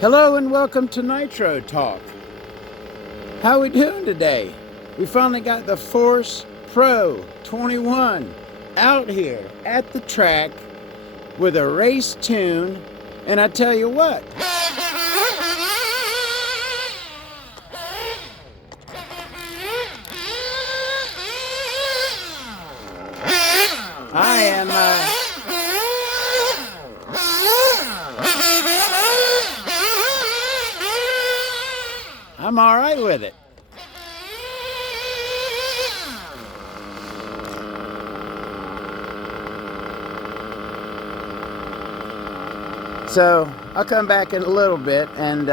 Hello and welcome to Nitro Talk. How we doing today? We finally got the Force Pro 21 out here at the track with a race tune, and I tell you what, I am I'm all right with it. So I'll come back in a little bit and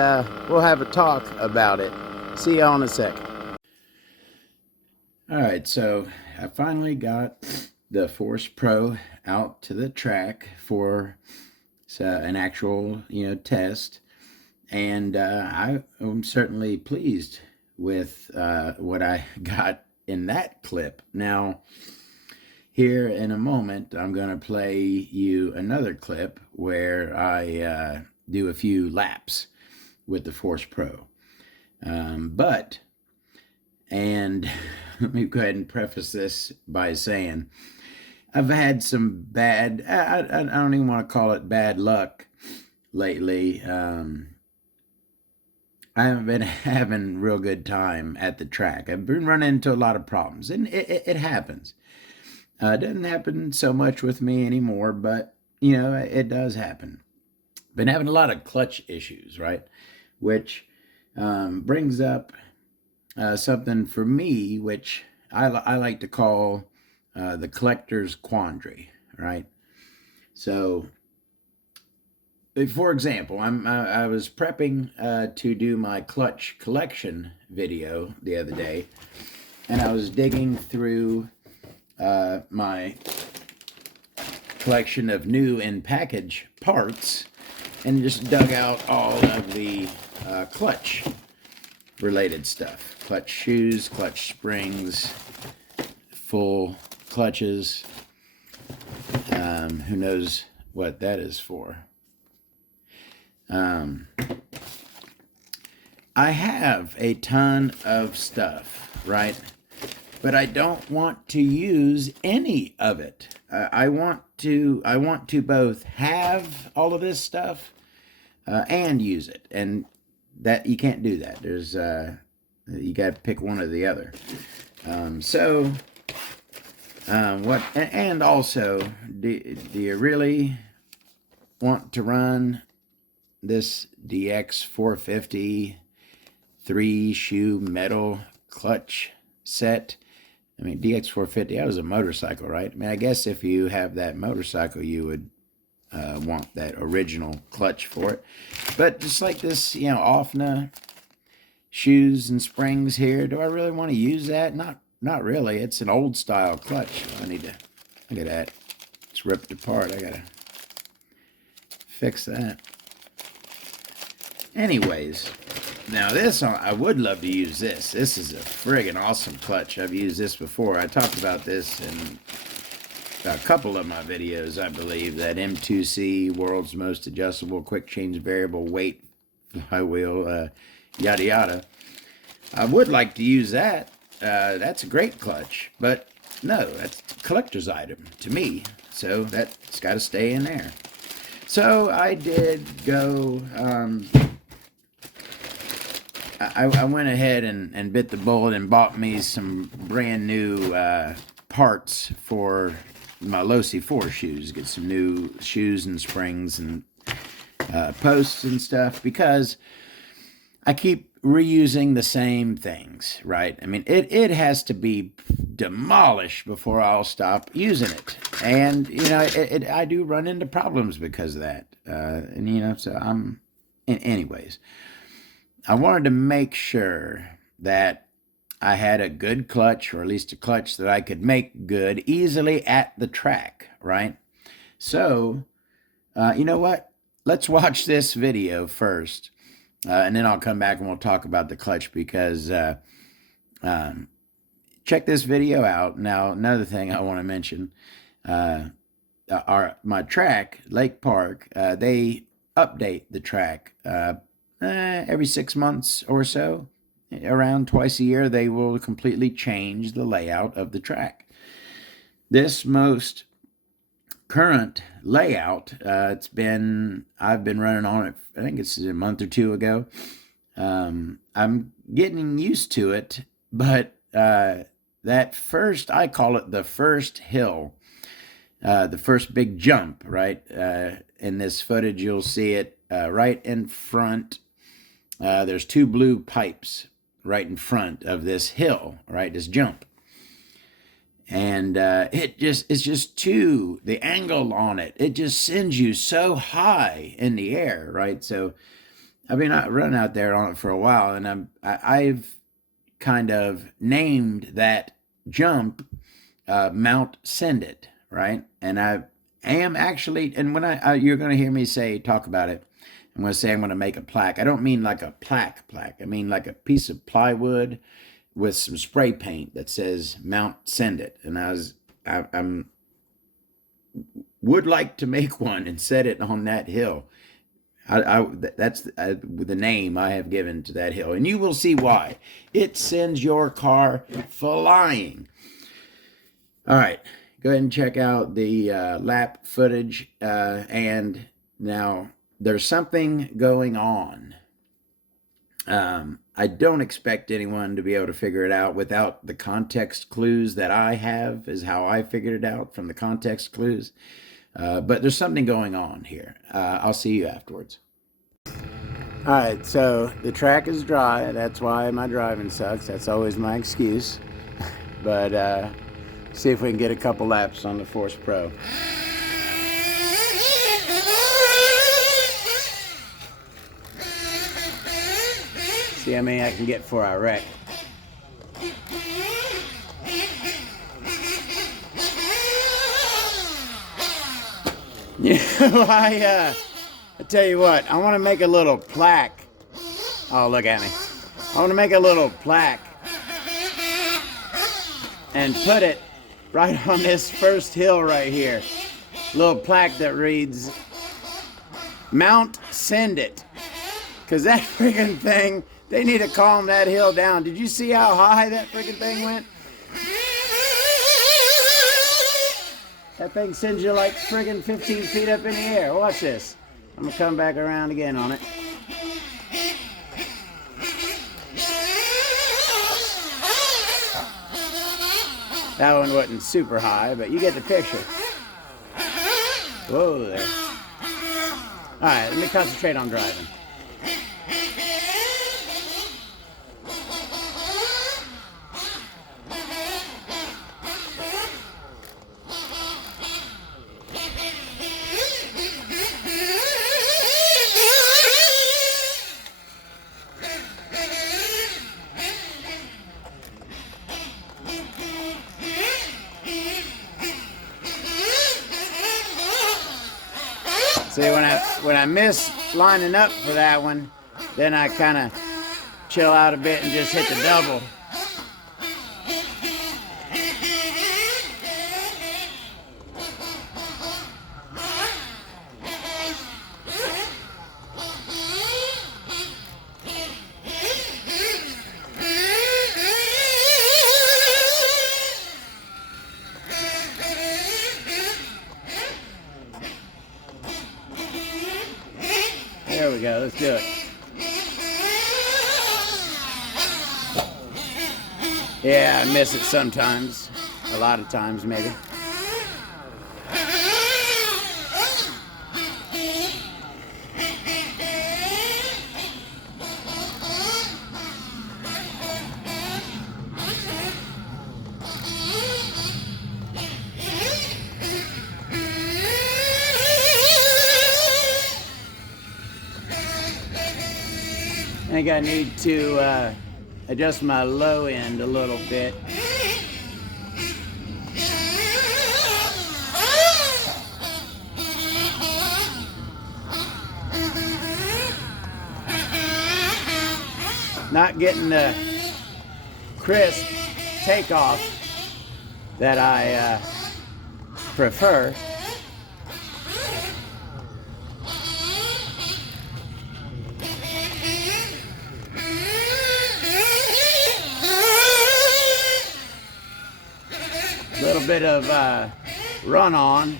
we'll have a talk about it. See y'all in a sec. All right, so I finally got the Force Pro out to the track for an actual, test, and I am certainly pleased with what I got in that clip. Now, here in a moment, I'm going to play you another clip where I do a few laps with the Force Pro. And let me go ahead and preface this by saying I've had some bad, I don't even want to call it bad luck lately. I haven't been having real good time at the track. I've been running into a lot of problems, and it happens. It doesn't happen so much with me anymore, but, it does happen. Been having a lot of clutch issues, right? Which brings up something for me, which I like to call the collector's quandary, right? So, for example, I was prepping to do my clutch collection video the other day, and I was digging through my collection of new in package parts and just dug out all of the clutch related stuff. Clutch shoes, clutch springs, full clutches. Who knows what that is for? I have a ton of stuff, right? But I don't want to use any of it. I want to both have all of this stuff and use it, and that you can't do that. There's you got to pick one or the other. And also, do you really want to run this DX 450 3-shoe metal clutch set? I mean, DX 450, that was a motorcycle, right? I mean, I guess if you have that motorcycle, you would want that original clutch for it. But just like this, OFNA shoes and springs here, do I really want to use that? Not really. It's an old style clutch. I need to, look at that. It's ripped apart. I gotta fix that. Anyways, now this, I would love to use this. This is a friggin' awesome clutch. I've used this before. I talked about this in a couple of my videos, I believe. That M2C, world's most adjustable quick change variable weight flywheel, yada yada. I would like to use that. That's a great clutch, but no, that's a collector's item to me. So that's got to stay in there. So I did go... I went ahead and bit the bullet and bought me some brand new parts for my Losi 4 shoes. Get some new shoes and springs and posts and stuff, because I keep reusing the same things, right? I mean, it has to be demolished before I'll stop using it. And, I do run into problems because of that. So I'm... Anyways, I wanted to make sure that I had a good clutch, or at least a clutch that I could make good easily at the track, right? So, you know what? Let's watch this video first, and then I'll come back and we'll talk about the clutch, because check this video out. Now, another thing I want to mention, my track, Lake Park, they update the track every 6 months or so, around twice a year, they will completely change the layout of the track. This most current layout, I've been running on it, I think it's a month or two ago. I'm getting used to it, but that first, I call it the first hill, the first big jump, right? In this footage, you'll see it right in front. There's two blue pipes right in front of this hill, right? This jump. And it's just the angle on it, it just sends you so high in the air, right? So I've been running out there on it for a while, and I've kind of named that jump Mount Send It, right? And I am actually, and when you're going to hear me talk about it, I'm going to say I'm going to make a plaque. I don't mean like a plaque. I mean like a piece of plywood with some spray paint that says Mount Send It. And I would like to make one and set it on that hill. That's the name I have given to that hill, and you will see why. It sends your car flying. All right, go ahead and check out the lap footage. And now there's something going on. I don't expect anyone to be able to figure it out without the context clues that I have, is how I figured it out, from the context clues. But there's something going on here. I'll see you afterwards. All right, so the track is dry. That's why my driving sucks. That's always my excuse. But see if we can get a couple laps on the Force Pro. See how many I can get before I wreck. Yeah, I tell you what, I want to make a little plaque. Oh, look at me. I want to make a little plaque and put it right on this first hill right here. A little plaque that reads, Mount Send It. Because that freaking thing, they need to calm that hill down. Did you see how high that freaking thing went? That thing sends you like friggin' 15 feet up in the air. Watch this. I'm gonna come back around again on it. That one wasn't super high, but you get the picture. Whoa there. Alright, let me concentrate on driving. See, when I miss lining up for that one, then I kind of chill out a bit and just hit the double. There we go, let's do it. Yeah, I miss it sometimes. A lot of times, maybe. I think I need to adjust my low end a little bit. Not getting the crisp takeoff that I prefer. bit of run on.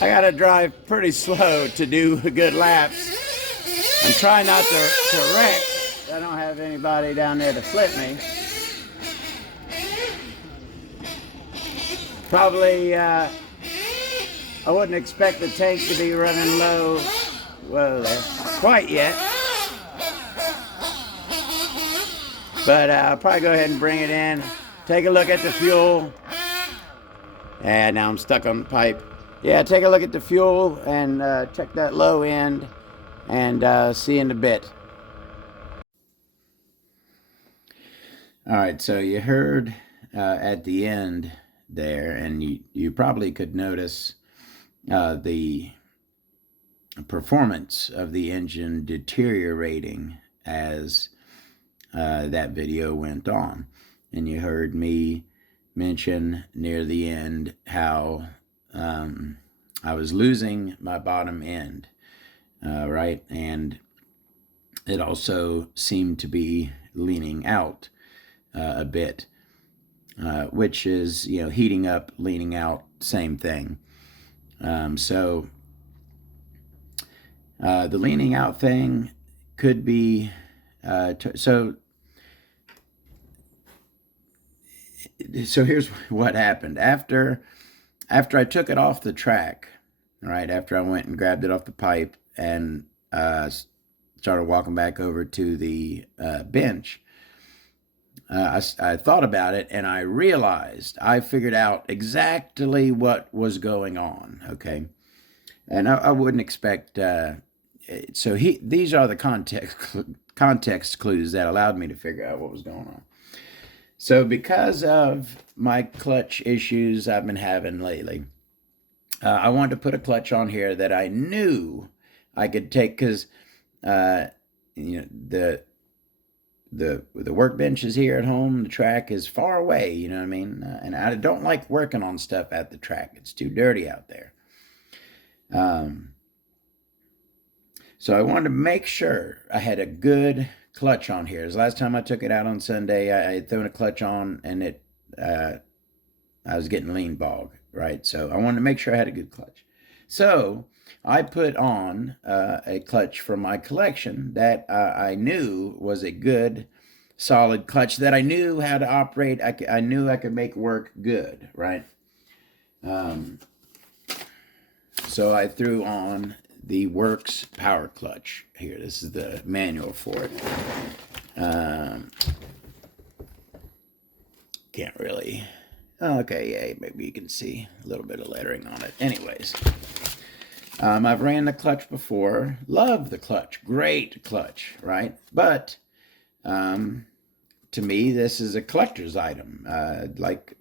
I gotta drive pretty slow to do good laps. I'm trying not to wreck. I don't have anybody down there to flip me. Probably, I wouldn't expect the tank to be running low, well, quite yet. But I'll probably go ahead and bring it in. Take a look at the fuel. And now I'm stuck on the pipe. Yeah, take a look at the fuel and check that low end, and see in a bit. All right, so you heard at the end there, and you probably could notice the performance of the engine deteriorating as that video went on. And you heard me mention near the end how I was losing my bottom end, right? And it also seemed to be leaning out a bit, which is, heating up, leaning out, same thing. So the leaning out thing could be, so here's what happened. After I took it off the track, right, after I went and grabbed it off the pipe and started walking back over to the bench, I thought about it, and I realized I figured out exactly what was going on, okay? And I wouldn't expect, so these are the context clues that allowed me to figure out what was going on. So because of my clutch issues I've been having lately, I wanted to put a clutch on here that I knew I could take, because the workbench is here at home, the track is far away, you know what I mean? And I don't like working on stuff at the track. It's too dirty out there. So I wanted to make sure I had a good clutch on here. The last time I took it out on Sunday, I had thrown a clutch on, and I was getting lean bog, right? So I wanted to make sure I had a good clutch. So I put on a clutch from my collection that I knew was a good, solid clutch that I knew how to operate. I knew I could make work good, right? So I threw on the Works Power Clutch here. This is the manual for it. Can't really. Okay, yeah, maybe you can see a little bit of lettering on it. Anyways, I've ran the clutch before. Love the clutch. Great clutch, right? But to me, this is a collector's item. Like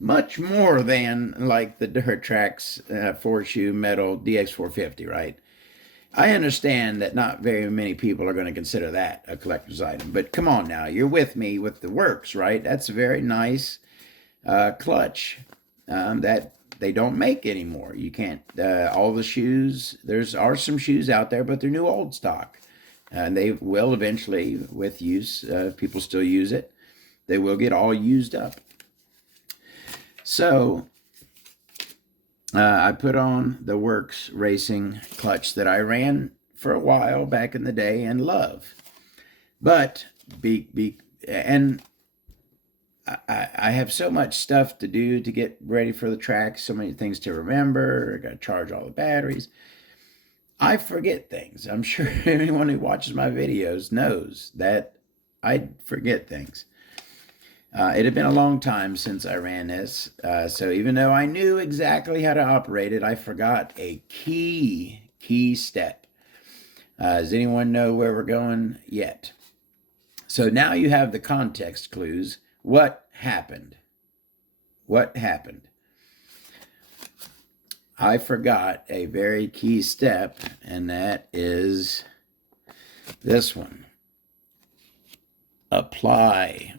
much more than like the Dirt Tracks 4-shoe metal DX450, right? I understand that not very many people are going to consider that a collector's item, but come on now, you're with me with the Works, right? That's a very nice clutch that they don't make anymore. You can't, all the shoes, are some shoes out there, but they're new old stock. And they will eventually, with use, people still use it, they will get all used up. So I put on the Works Racing clutch that I ran for a while back in the day and love. But I have so much stuff to do to get ready for the track, so many things to remember. I got to charge all the batteries. I forget things. I'm sure anyone who watches my videos knows that I forget things. It had been a long time since I ran this, so even though I knew exactly how to operate it, I forgot a key step. Does anyone know where we're going yet? So now you have the context clues. What happened? What happened? I forgot a very key step, and that is this one. Apply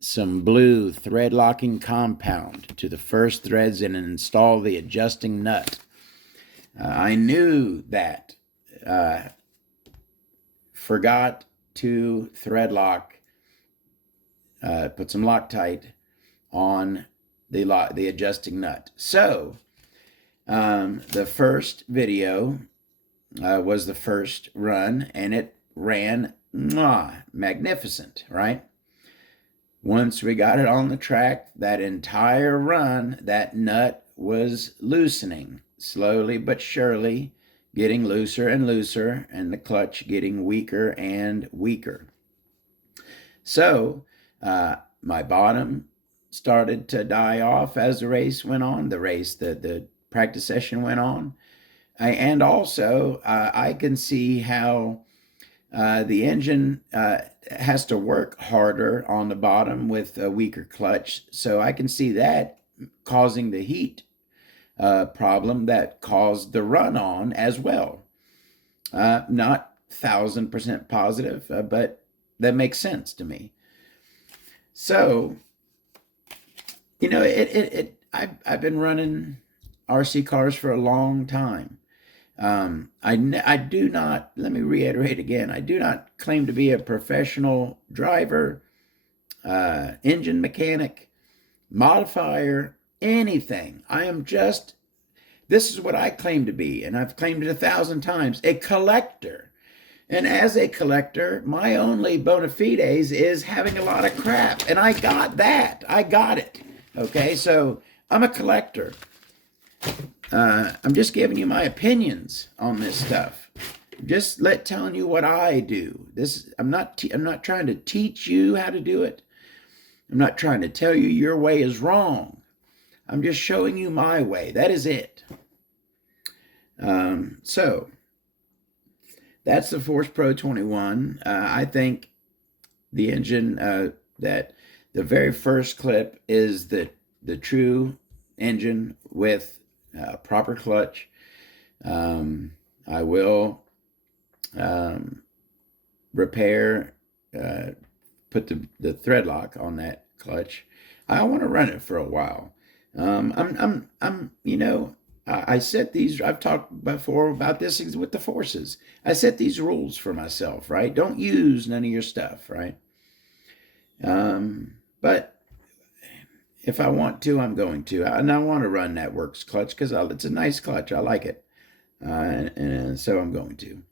some blue thread locking compound to the first threads and install the adjusting nut. I knew that. Forgot to thread lock, put some Loctite on the adjusting nut. So the first video was the first run, and it ran magnificent, right? Once we got it on the track, that entire run, that nut was loosening, slowly but surely, getting looser and looser, and the clutch getting weaker and weaker. So my bottom started to die off as the race went on, the practice session went on. And also, I can see how the engine has to work harder on the bottom with a weaker clutch. So I can see that causing the heat problem that caused the run-on as well. Not 1,000% positive, but that makes sense to me. So, you know, I've been running RC cars for a long time. I do not, let me reiterate again, I do not claim to be a professional driver, engine mechanic, modifier, anything. I am just, this is what I claim to be, and I've claimed it 1,000 times, a collector. And as a collector, my only bona fides is having a lot of crap, and I got that. I got it. Okay, so I'm a collector. I'm just giving you my opinions on this stuff. Just telling you what I do. I'm not trying to teach you how to do it. I'm not trying to tell you your way is wrong. I'm just showing you my way. That is it. So that's the Force Pro 21. I think the engine that the very first clip is the true engine with proper clutch. I will repair, put the thread lock on that clutch. I want to run it for a while. You know, I set these, I've talked before about this with the Forces. I set these rules for myself, right? Don't use none of your stuff, right? But if I want to, I'm going to. And I want to run that Works clutch because it's a nice clutch. I like it. And so I'm going to.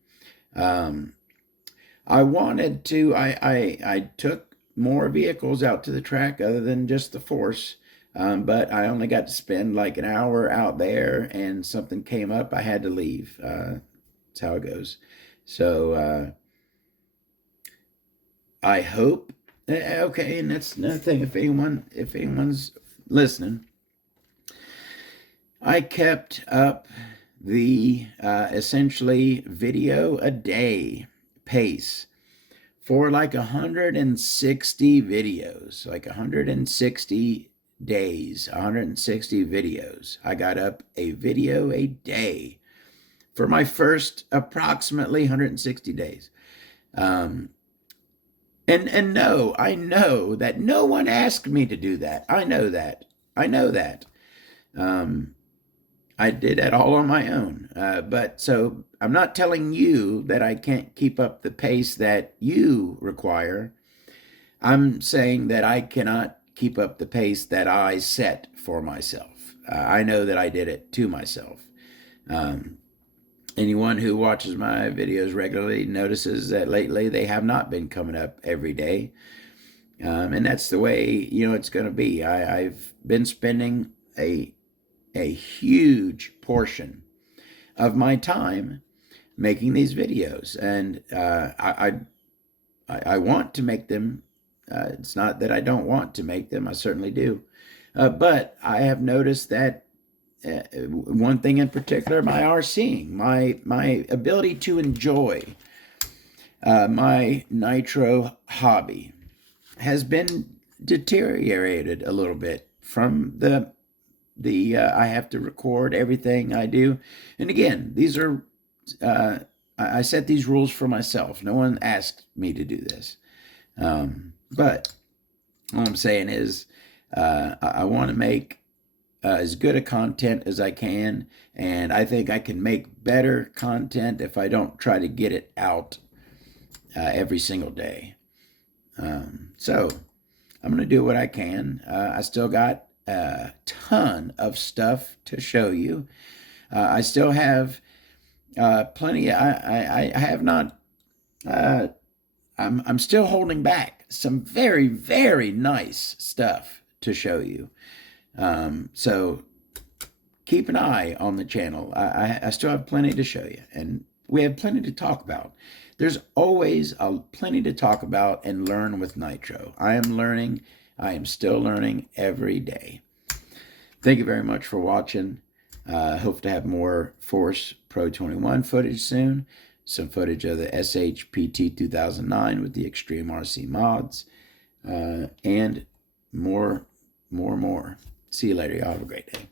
I wanted to, I took more vehicles out to the track other than just the Force. But I only got to spend like an hour out there, and something came up. I had to leave. That's how it goes. So I hope. Okay, and that's another thing. If anyone's listening, I kept up the essentially video a day pace for like 160 videos, like 160 days, 160 videos. I got up a video a day for my first approximately 160 days. And no, I know that no one asked me to do that. I know that. I did that all on my own. But so I'm not telling you that I can't keep up the pace that you require. I'm saying that I cannot keep up the pace that I set for myself. I know that I did it to myself. Anyone who watches my videos regularly notices that lately they have not been coming up every day. And that's the way, you know, it's going to be. I've been spending a huge portion of my time making these videos. And I want to make them. It's not that I don't want to make them. I certainly do. But I have noticed that one thing in particular, my RCing, my ability to enjoy my Nitro hobby has been deteriorated a little bit from the I have to record everything I do. And again, these are I set these rules for myself. No one asked me to do this. But all I'm saying is I want to make as good a content as I can, and I think I can make better content if I don't try to get it out every single day. So I'm going to do what I can. I still got a ton of stuff to show you. I still have plenty. I have not. I'm still holding back some very, very nice stuff to show you. So keep an eye on the channel. I still have plenty to show you, and we have plenty to talk about. There's always plenty to talk about and learn with Nitro. I am learning. I am still learning every day. Thank you very much for watching. Hope to have more Force Pro 21 footage soon. Some footage of the SHPT 2009 with the Extreme RC mods. And more. See you later. Y'all have a great day.